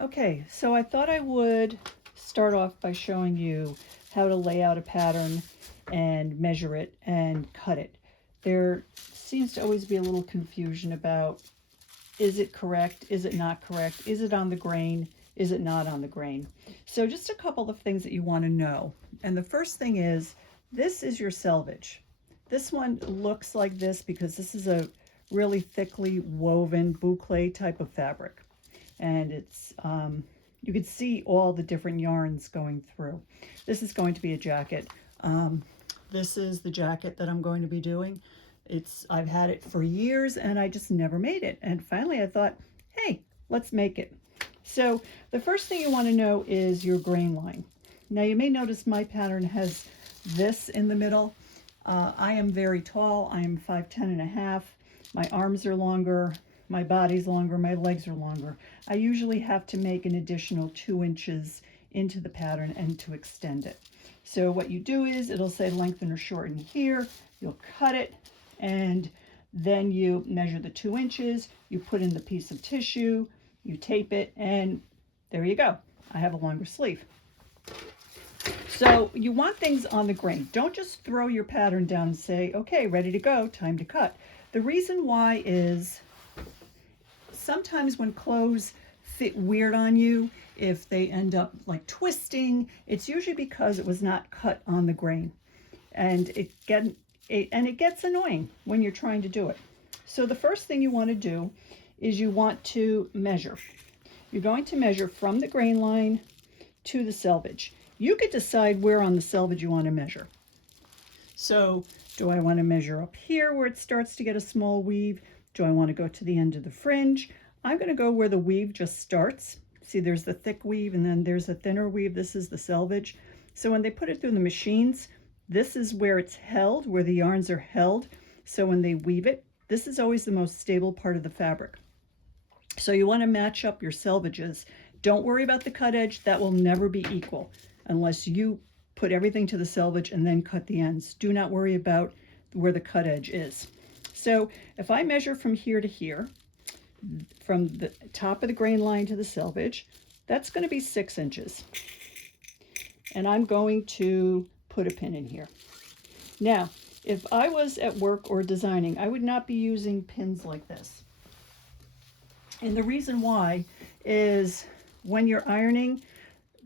Okay, so I thought I would start off by showing you how to lay out a pattern and measure it and cut it. There seems to always be a little confusion about, is it correct? Is it not correct? Is it on the grain? Is it not on the grain? So just a couple of things that you want to know. And the first thing is, this is your selvage. This one looks like this because this is a really thickly woven boucle type of fabric. And it's, you can see all the different yarns going through. This is going to be a jacket. This is the jacket that I'm going to be doing. I've had it for years and I just never made it. And finally I thought, hey, let's make it. So the first thing you want to know is your grain line. Now you may notice my pattern has this in the middle. I am very tall. I am 5'10" and a half. My arms are longer. My body's longer. My legs are longer. I usually have to make an additional 2 inches into the pattern and to extend it. So what you do is it'll say lengthen or shorten here. You'll cut it and then you measure the 2 inches. You put in the piece of tissue, you tape it, and there you go. I have a longer sleeve. So you want things on the grain. Don't just throw your pattern down and say, okay, ready to go, time to cut. The reason why is sometimes when clothes fit weird on you, if they end up like twisting, it's usually because it was not cut on the grain. And it gets annoying when you're trying to do it. So the first thing you want to do is you want to measure. You're going to measure from the grain line to the selvage. You could decide where on the selvage you want to measure. So do I want to measure up here where it starts to get a small weave? Do I want to go to the end of the fringe? I'm going to go where the weave just starts. See, there's the thick weave and then there's a thinner weave. This is the selvage. So when they put it through the machines, this is where it's held, where the yarns are held. So when they weave it, this is always the most stable part of the fabric. So you want to match up your selvages. Don't worry about the cut edge. That will never be equal unless you put everything to the selvage and then cut the ends. Do not worry about where the cut edge is. So if I measure from here to here, from the top of the grain line to the selvage, that's going to be 6 inches. And I'm going to put a pin in here. Now, if I was at work or designing, I would not be using pins like this. And the reason why is when you're ironing,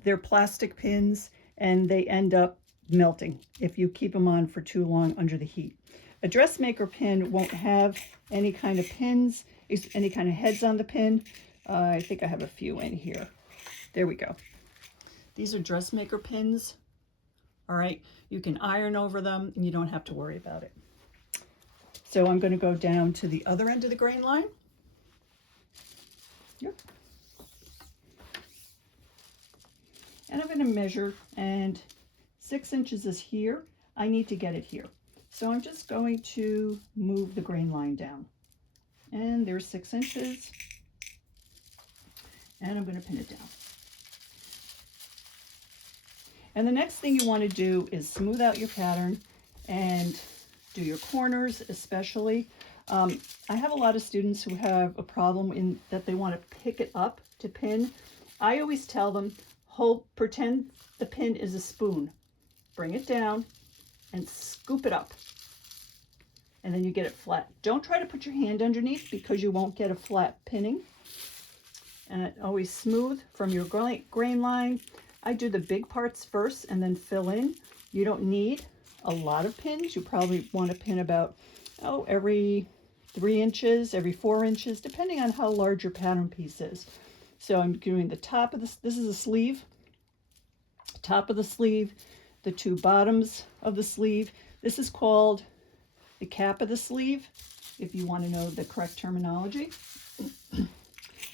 they're plastic pins and they end up melting if you keep them on for too long under the heat. A dressmaker pin won't have any kind of pins, any kind of heads on the pin. I think I have a few in here. There we go. These are dressmaker pins. All right, you can iron over them and you don't have to worry about it. So I'm going to go down to the other end of the grain line. Yep. And I'm going to measure, and 6 inches is here. I need to get it here. So I'm just going to move the grain line down. And there's 6 inches. And I'm going to pin it down. And the next thing you want to do is smooth out your pattern and do your corners especially. I have a lot of students who have a problem in that they want to pick it up to pin. I always tell them, pretend the pin is a spoon. Bring it down and scoop it up. And then you get it flat. Don't try to put your hand underneath because you won't get a flat pinning. And always smooth from your grain line. I do the big parts first and then fill in. You don't need a lot of pins. You probably want to pin about, every 3 inches, every 4 inches, depending on how large your pattern piece is. So I'm doing the top of this is a sleeve, top of the sleeve, the 2 bottoms of the sleeve. This is called the cap of the sleeve, if you want to know the correct terminology.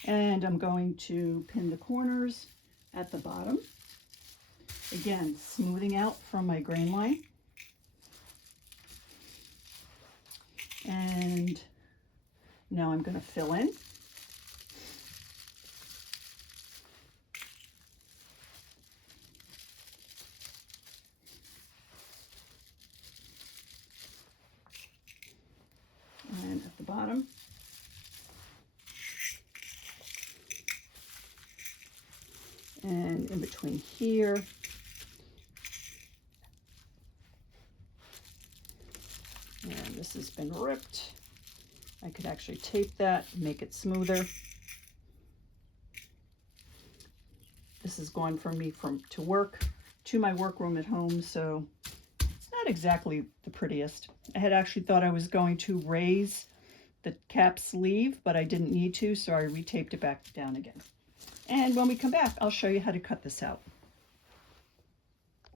And I'm going to pin the corners at the bottom. Again, smoothing out from my grain line. And now I'm going to fill in. And at the bottom. and in between here. And this has been ripped. I could actually tape that, make it smoother. This has gone from me to work to my workroom at home, so it's not exactly the prettiest. I had actually thought I was going to raise the cap sleeve, but I didn't need to, so I retaped it back down again. And when we come back, I'll show you how to cut this out.